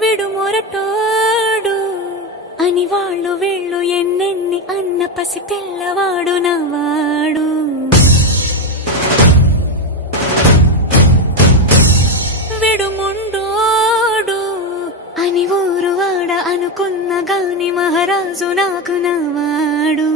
విడుమొరటోడు అని వాళ్ళు వీళ్ళు ఎన్నెన్ని అన్న పసి పిల్లవాడు నవాడు. విడుముండోడు అని ఊరు వాడ అనుకున్న గాని మహారాజు నాకు నవాడు.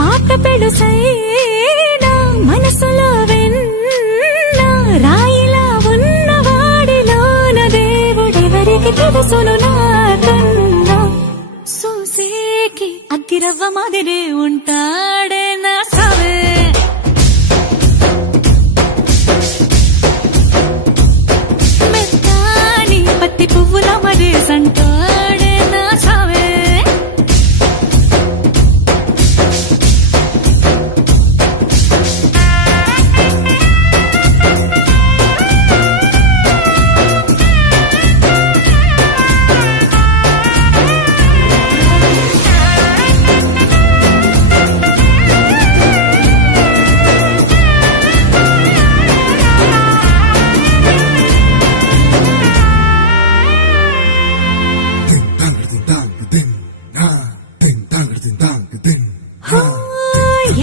మాట పెడుసైనా మనసులో వెన్న రాయిలా ఉన్నవాడిలోన దేవుడెవరికి తెలుసును నాకన్నా. సూసేకి అగ్గిరవ్వ మాదిరే ఉంటాడే నా సావే. మెత్తాని పత్తి పువ్వుల మరేసంటాడే నా సావే.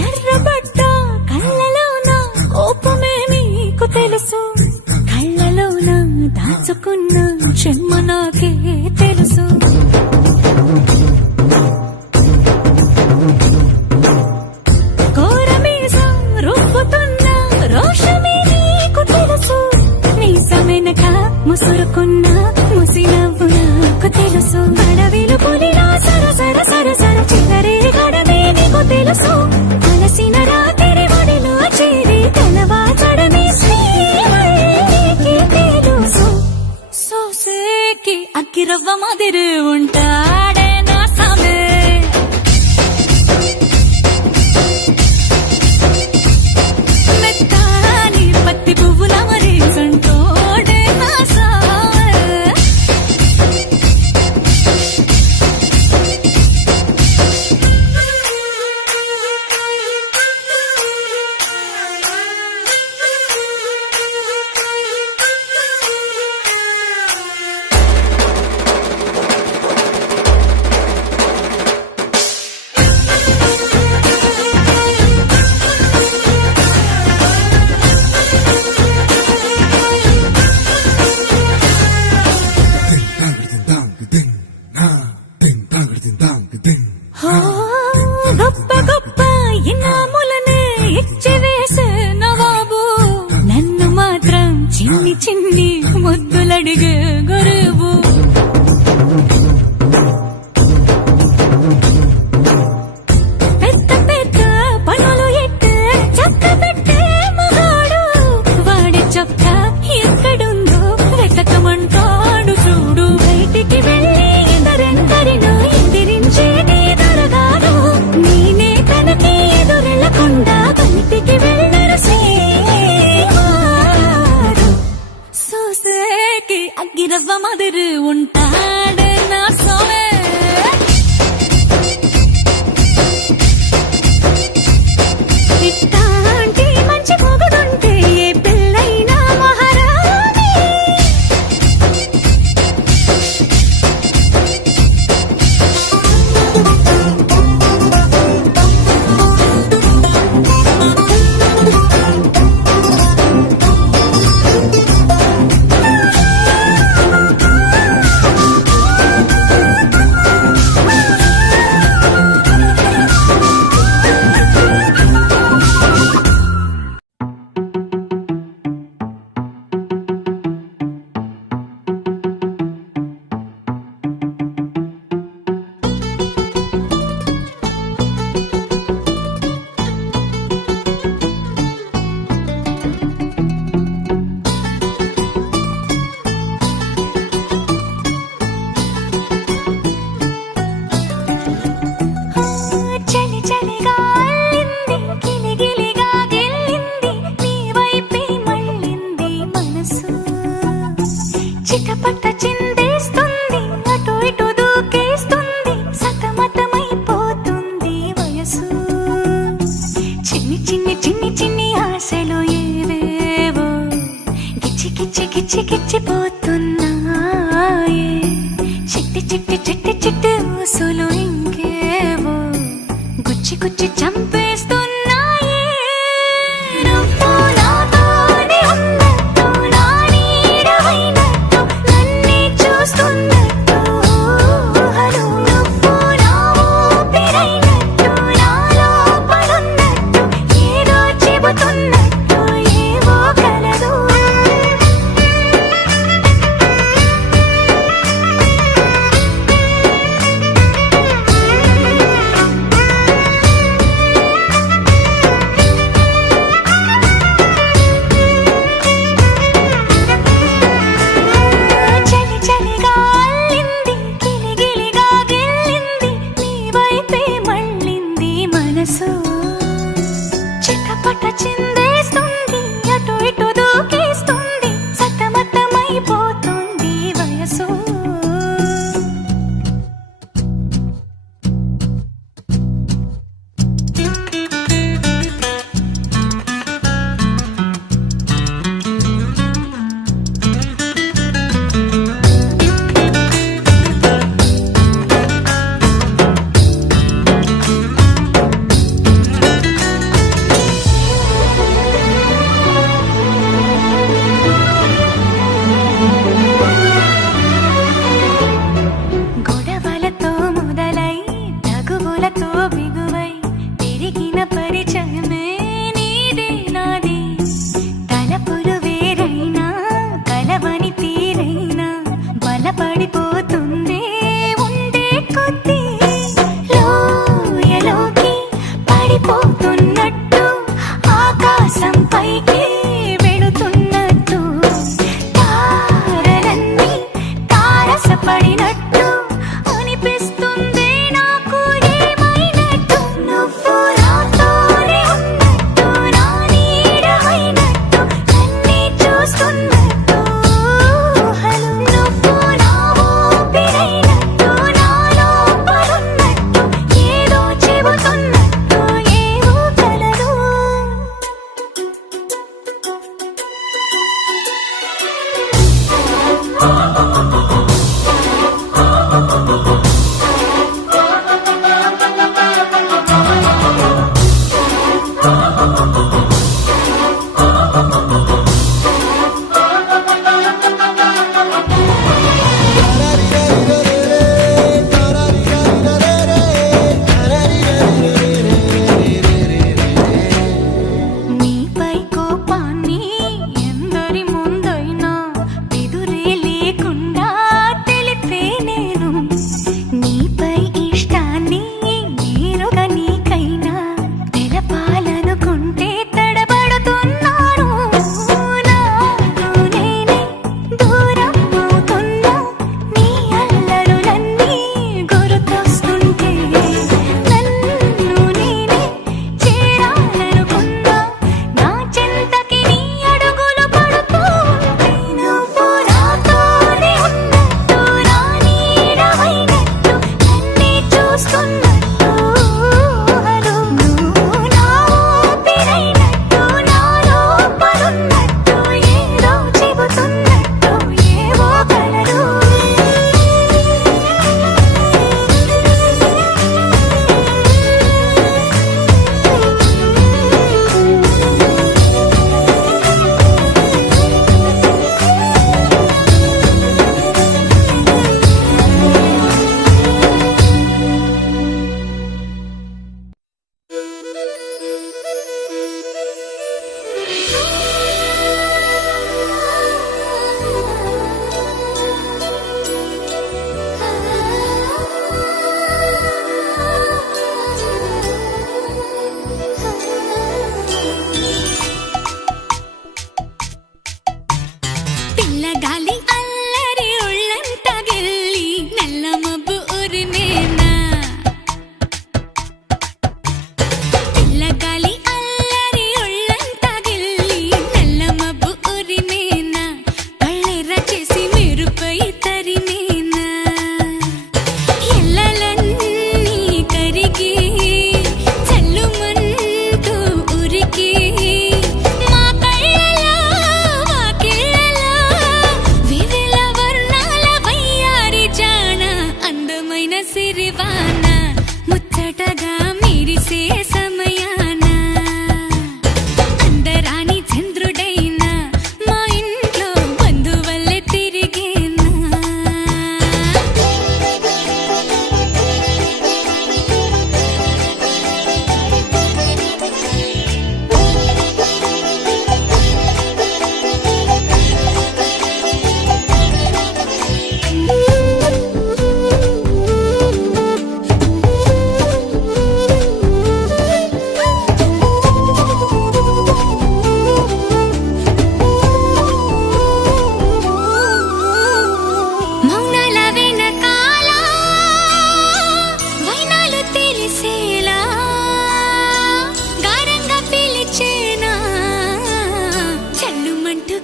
ఎర్రబడ్డ కళ్ళలోన కోపమే నీకు తెలుసు, కళ్ళలోన దాచుకున్న చెమ్మ నాకే తెలుసు. కోరమీసం రుబ్బుతున్న రోషమే నీకు తెలుసు, మీసమెనక ముసురుకున్న ముసినవ్వు నాకు తెలుసు. అడవిలు పులిలా సరసర సరసర చిల్లరే గడమే నీకు తెలుసు. అలసిన రాత్రి ఒడిలో చేరి తెలవాచడమే శ్రీకి తెలుసు. సోసేకి అగ్గిరవ్వ మాదిరి ఉంటాడే నా సామే. మెత్తాని పత్తి పువ్వుల మరేసంటోడే నా సామే. గొప్ప గొప్ప ఇనాములనే ఇచ్చివేసే నవాబు, నన్ను మాత్రం చిన్ని చిన్ని ముద్దులడిగే గురువు. పెద్ద పెద్ద పనులు ఎట్టే చక్క పెట్టే మగాడు, వాడి చొక్క ఎక్కడుందో వెతకమంటాడు చూడు. బయటికి వెళ్ళి ఇద్దరెందరినో ఎదిరించేటి దొరగాడు, నేనే తనకి ఎదురెళ్ళకుండా బయటికి వెళ్ళరు శ్రీవాడు. సోసేకి అగ్గిరవ్వ మాదిరి కిచ్చి కిచ్చి కిచ్చిపోతున్నాయే చిట్టి చిట్టి చిట్టి చిట్టి ఊసులు ఇంకేవో గుచ్చి గుచ్చి చంపేస్తున్నాయే నువ్వు నాతోనే ఉన్నట్టు నా నీడవైనట్టు నన్నే చూస్తున్నట్టు ఊహలు నువ్వు నా ఊపిరైనట్టు నాలో పడున్నట్టు ఏదో చెబుతున్నట్టు ఏవో కలదు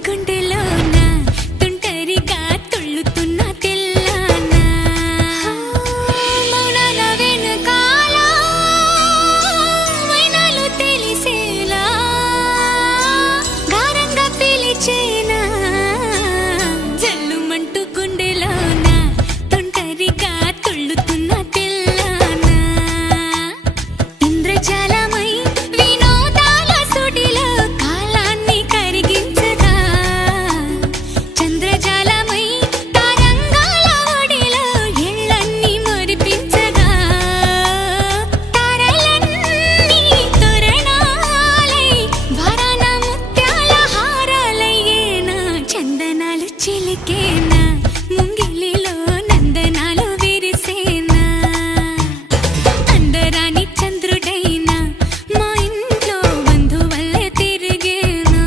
గుండెలోన తుంటరిగా తుళ్ళుతున్న తెల్లాన మౌనాల వెనుకాల వైనాలు తెలిసేలా గారంగా పిలిచేనా జల్లుమంటూ గుండెలోన తుంటరిగా తుళ్ళుతున్న తెల్లాన ఇంద్రజాలమై వినోదాల సుడిలో కాలాన్ని కరిగించగా చంద్రజాలమై తరంగాల ఒడిలో ఎళ్ళన్నీ మురిపించగా తారలన్నీ తోరణాలై వరాన ముత్యాల హారాలయ్యేనా చందనాలు చిలికేనా ముంగిలిలో నందనాలు విరిసేనా అందరాని చంద్రుడైనా మా ఇంట్లో బంధువల్లే తిరిగేనా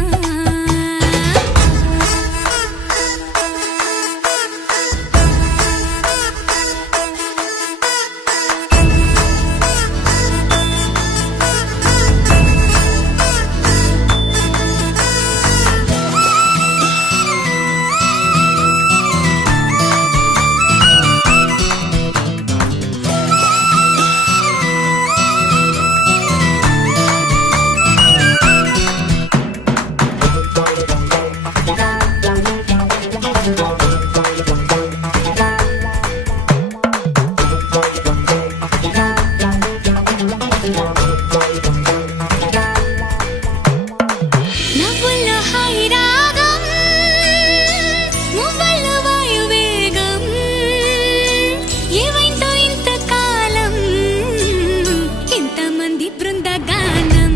నవ్వుల్లో హాయి రాగం మువ్వల్లో వాయువేగం ఏవైందో ఇంతకాలం ఇంతమంది బృందగానం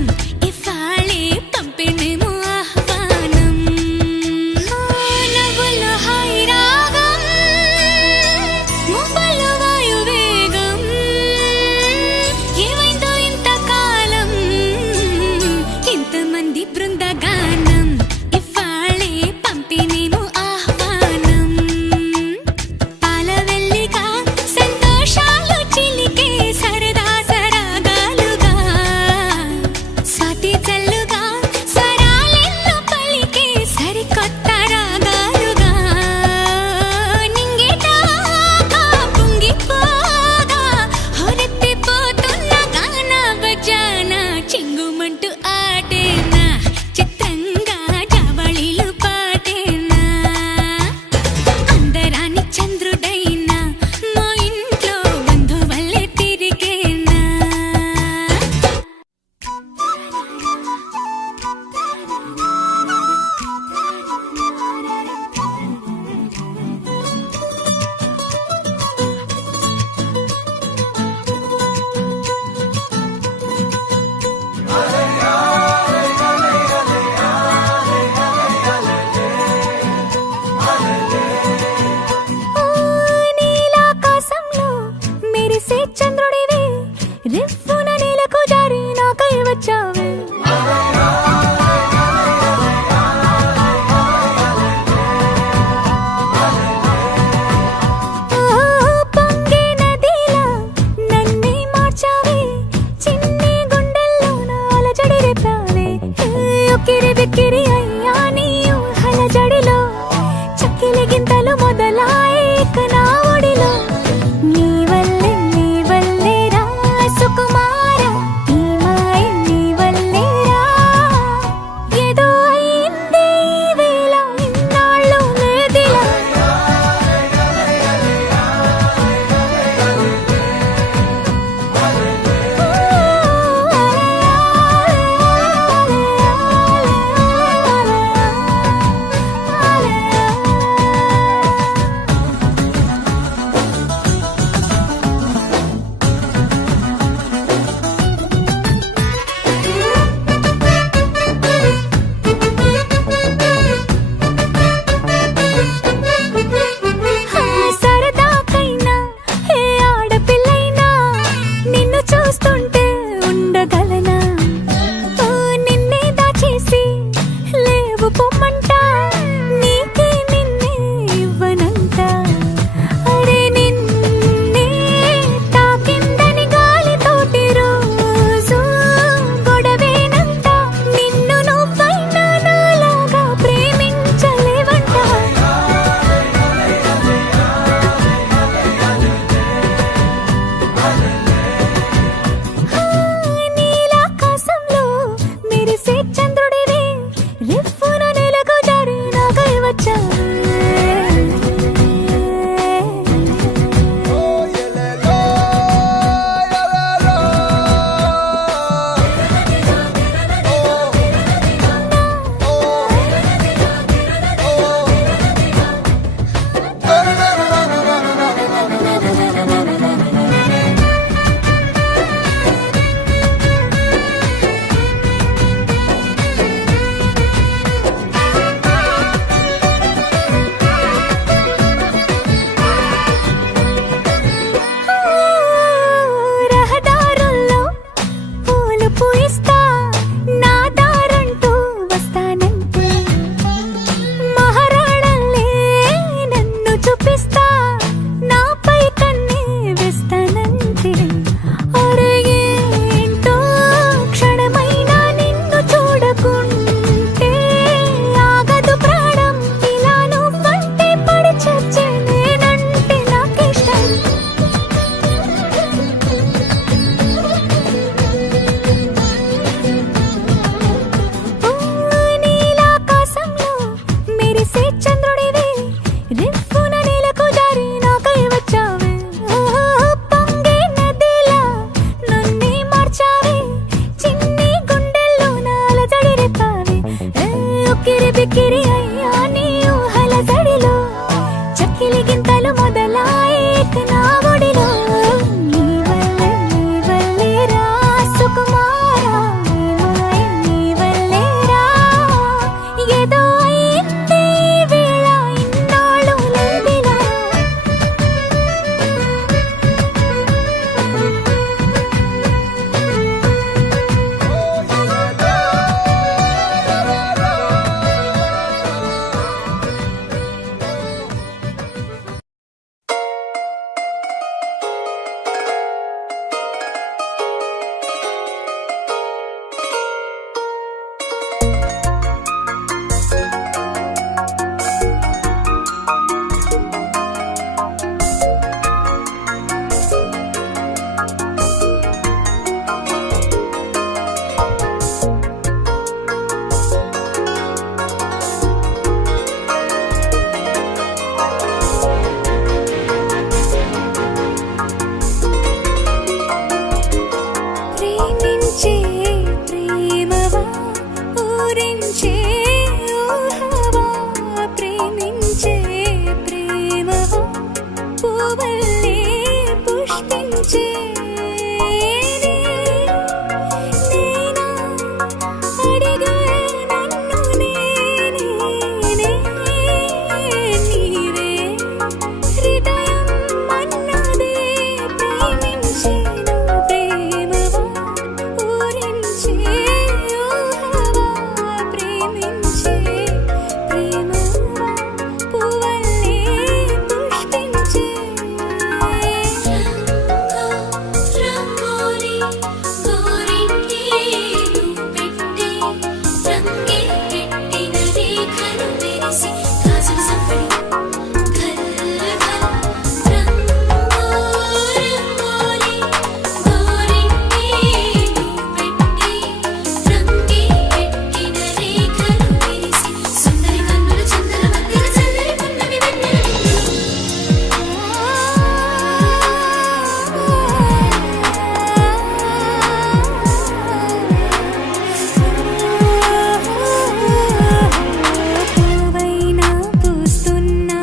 ఇవాళే పంపిణేమో ఆహ్వానం నవ్వుల్లో హాయి రాగం మువ్వల్లో వాయువేగం ఏవైందో ఇంతకాలం ఇంతమంది బృందగానం ఇవాళే పంపిణేమో ఆహ్వానం పాలవెల్లిగా సంతోషాలు చిలికే సరదా సరాగాలుగా స్వాతి జల్లుగా స్వరాలెన్నో పలికే సరికొత్త రాగాలుగా నింగిదాకా పొంగిపోగా హొరెత్తిపోతున్న గాన బజాన చింగుమంటూ ఆడేనా చిత్రంగా జావళిలు పాడేనా అందరాని చంద్రుడైనా మా ఇంట్లో బంధువల్లే తిరిగేనా నీలాకాశంలో మెరిసే చంద్రుడివి రివ్వున నేలకు జారి నాకై వచ్చావే పొంగే నదిలా నన్నే మార్చావే చిన్ని గుండెల్లోన అలజడి రేపావే ఉక్కిరి బిక్కిరి అయ్యా నీ ఊహల జడిలో చక్కిలి గింతలు మొదలాయి ఇక నా ఒడిలో నీ వల్లే రా సుకుమార ఈ మాయ నీ వల్లే రా ఏదో అయిందే ఈ వేళ ఇన్నాళ్ళు లేదిలా సరదాకైనా ఏ ఆడపిల్లైనా నిన్ను చూస్తుంటే ఉండగలనా నిన్నే దాచేసి లేవు పొమ్మంట నీకే నిన్నే ఇవ్వనంట అరే నిన్నే తాకిందని గాలితోటి రోజు గొడవేనంట నిన్ను నువ్వైనా నాలాగా ప్రేమించ ఉక్కిరి బిక్కిరి అయ్యా నీ ఊహల జడిలో చక్కిలి గింతలు మొదలాయేక నా ఒడిలో నీ వల్లే రా సుకుమారా నీ మాయ నీ వల్లే రా ఏదో అయింది ఈ వేళ ఇన్నాళ్ళు లేదిలా ప్రేమించే ప్రేమవా ఊరించే ఊహవా ప్రేమించే ప్రేమవా పువ్వల్లే పుష్పించే నేనా అడిగా నన్ను నేనే నీవే హృదయం అన్నదే ప్రేమించేను ప్రేమవా ఊరించే ఊహవా ప్రేమించే ప్రేమవా పువ్వల్లే పుష్పించే రంగోలి గోరింటే పెట్టే రంగే పెట్టిన రేఖలు మెరిసి గాజుల సంపడి ఘల్ ఘల్ రంగోలి గోరింటే పెట్టే రంగే పెట్టిన రేఖలు మెరిసి సుందరి కన్నుల చందన మధ్యన చల్లని పున్నమి వెన్నెల పువ్వైనా పూస్తున్నా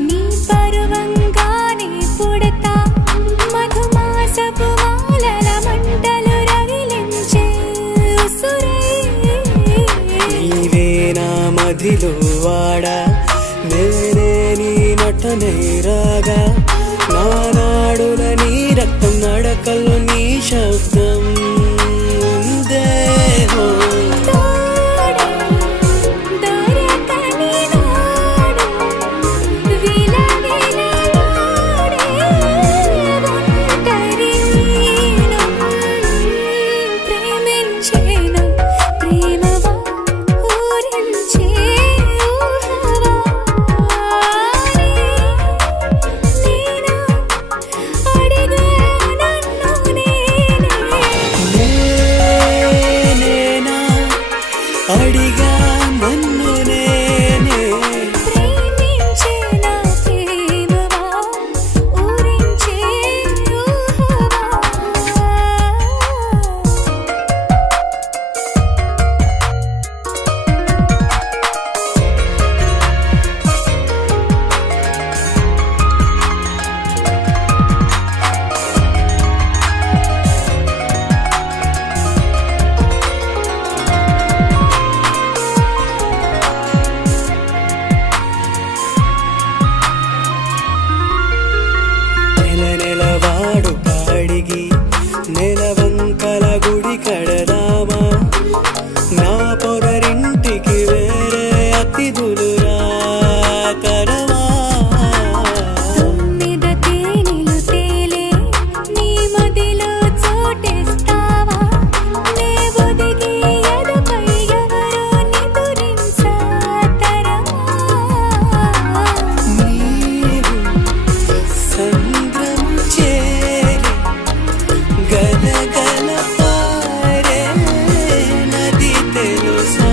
నీ పరువంగానే పుడతా మధుమాసపు మాలల మంటలు రగిలించే ఉసురై నీవే నా మదిలో వాడా నేనే నీ నటనే రాగా నా నాడుల నీ రక్తం నడకల్లో నీ శబ్దం ఉందే హో. తోడే దొరకని నాడు విలవిలలాడే ఒంటరి నేను ప్రేమించేనా ప్రేమవా ఊరించే ఊహవా నేనా అడిగా నన్ను నేనేనా అడిగా నన్ను నేనే ప్రేమించేనా ప్రేమవా ఊరించే ఊహవా నెల నెలవాడు కాడిగి నెలవంకల గుడి కడదామా నా పొగరింటికి వేరే అతిథులు రాకరమా తొమ్మిద తేనెలు తేలే నీ మదిలో చోటేస్తావా నే ఒదిగి ఎదపై ఎవరో నిదురించాతరమా నీవు సంద్రం చేరి గలగల పారే నది తెలుసా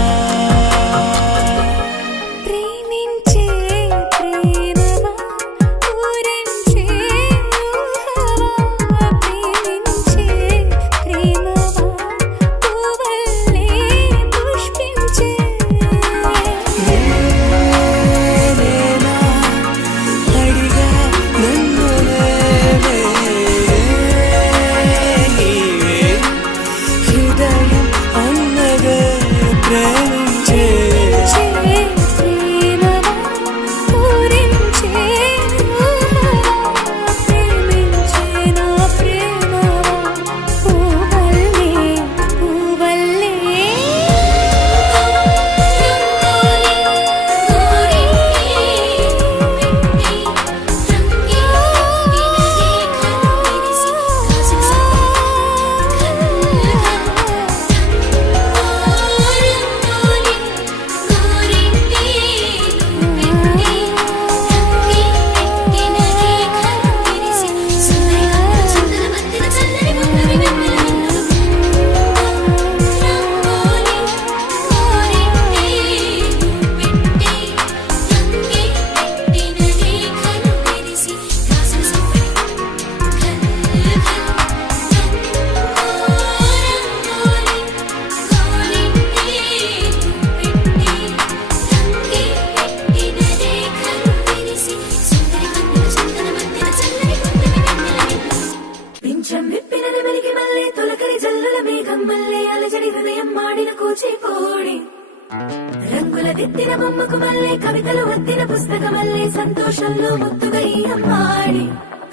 రంగుల దిద్దిన బొమ్మకు మళ్ళీ కవితలు వద్దిన పుస్తకమల్లే సంతోషంలో ముద్దుగా ఈ అమ్మాడి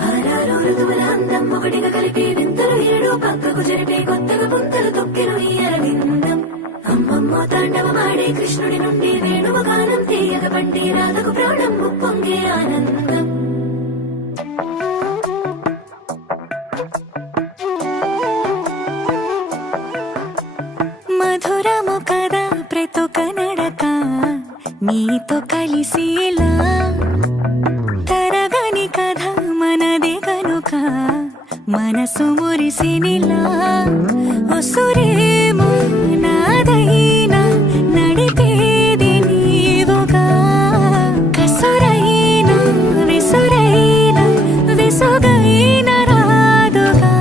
ఆరారు ఋతువుల అందం ఒకటిగా కలిపి వింతలు ఏడు పక్కకు జరిపే కొత్తగా పుంతలు తొక్కెను ఈ అరవిందం అమ్మమ్మో తాండవమాడే కృష్ణుడి నుండి వేణువ గానం తీయగ పండి రాధకు ప్రాణం ఉప్పొంగే ఆనందం మధురము కదా ప్రతొక నడక నీతో కలిసేలా తరగని కథ మనదే కనుక మనసు మురిసినిలా ఉసురేమో నాదైనా నడిపేది నీవుగా కసురైనా విసురైనా విసుగైన రాదుగా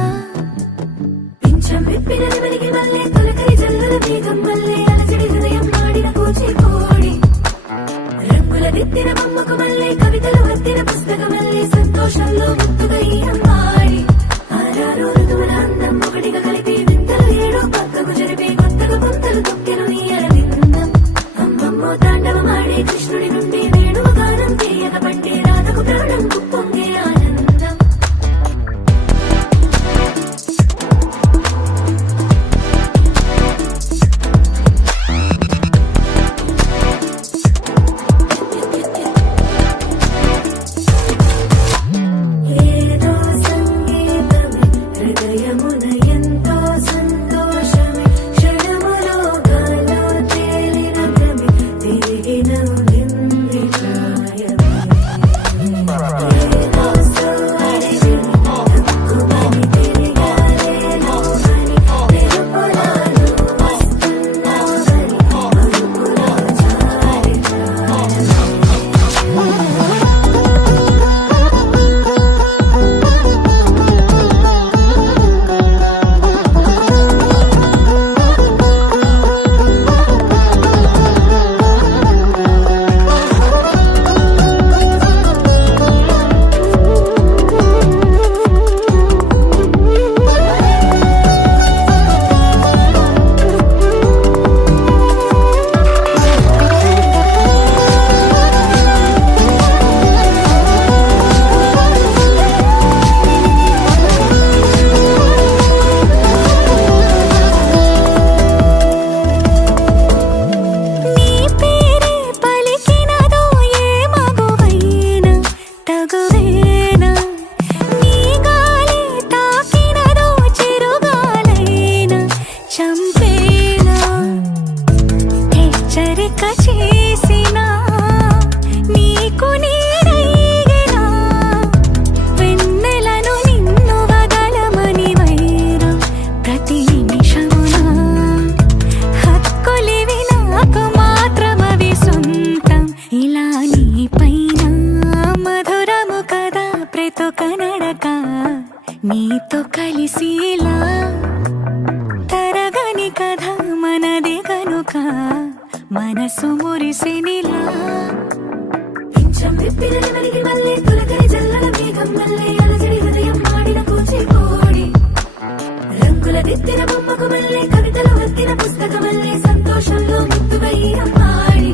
పింఛం విప్పిన వెలిగి వల్లే తొలకరి జల్లుల మేఘం వల్లే అలజడి హృదయం ఆడిన కూచిపూడి రంగుల దిద్దిన బొమ్మకు మళ్ళీ కవితలు వద్దిన పుస్తకమల్లే సంతోషంలో ముద్దుగా ఈ అమ్మాడి ఆరారు ఋతువుల అందం ఒకటిగా కలిపి వింతలు ఏడు పక్కకు జరిపే కొత్తగా పుంతలు తొక్కెను ఈ అరవిందం అమ్మమ్మో తాండవమాడే కృష్ణుడి నుండి వేణువ గానం తీయగ పండి రాధకు ప్రాణం ఉప్పొంగే ఆనందం ఏదో సంగీతమే హృదయమున ఎంతో సంతోషమే క్షణములో గాలో తేలిన భ్రమే తిరిగి నవ్వింది ప్రాయమే ఏదో సవ్వడిని హక్కుమని తిరిగాలేను అని వెలుపులాను వస్తున్నావని అరుపులో జారి నీ పేరే పలికినదో ఏ మగువైనా తగువేనా నీ గాలి తాకినదో చిరుగాలైనా చంపేనా హెచ్చరిక చేసినా నీకు నీడైనా వెన్నెలను నిన్ను వదలమని వైరా ప్రతి నిమిషమునా హక్కులివి నాకు మాత్రమవి సొంతం ఇలా నీపైన మధురము కదా ప్రతొక నడక నీతో కలిసేలా తరగని కథ మనదే కనుక మనసు మురిసినిలా పింఛం విప్పిన వెలిగి వల్లే తొలకరి జల్లుల మేఘం వల్లే అలజడి హృదయం ఆడిన కూచిపూడి రంగుల దిద్దిన బొమ్మకు మళ్ళీ కవితలు వద్దిన పుస్తకమల్లే సంతోషంలో ముద్దుగా ఈ అమ్మాడి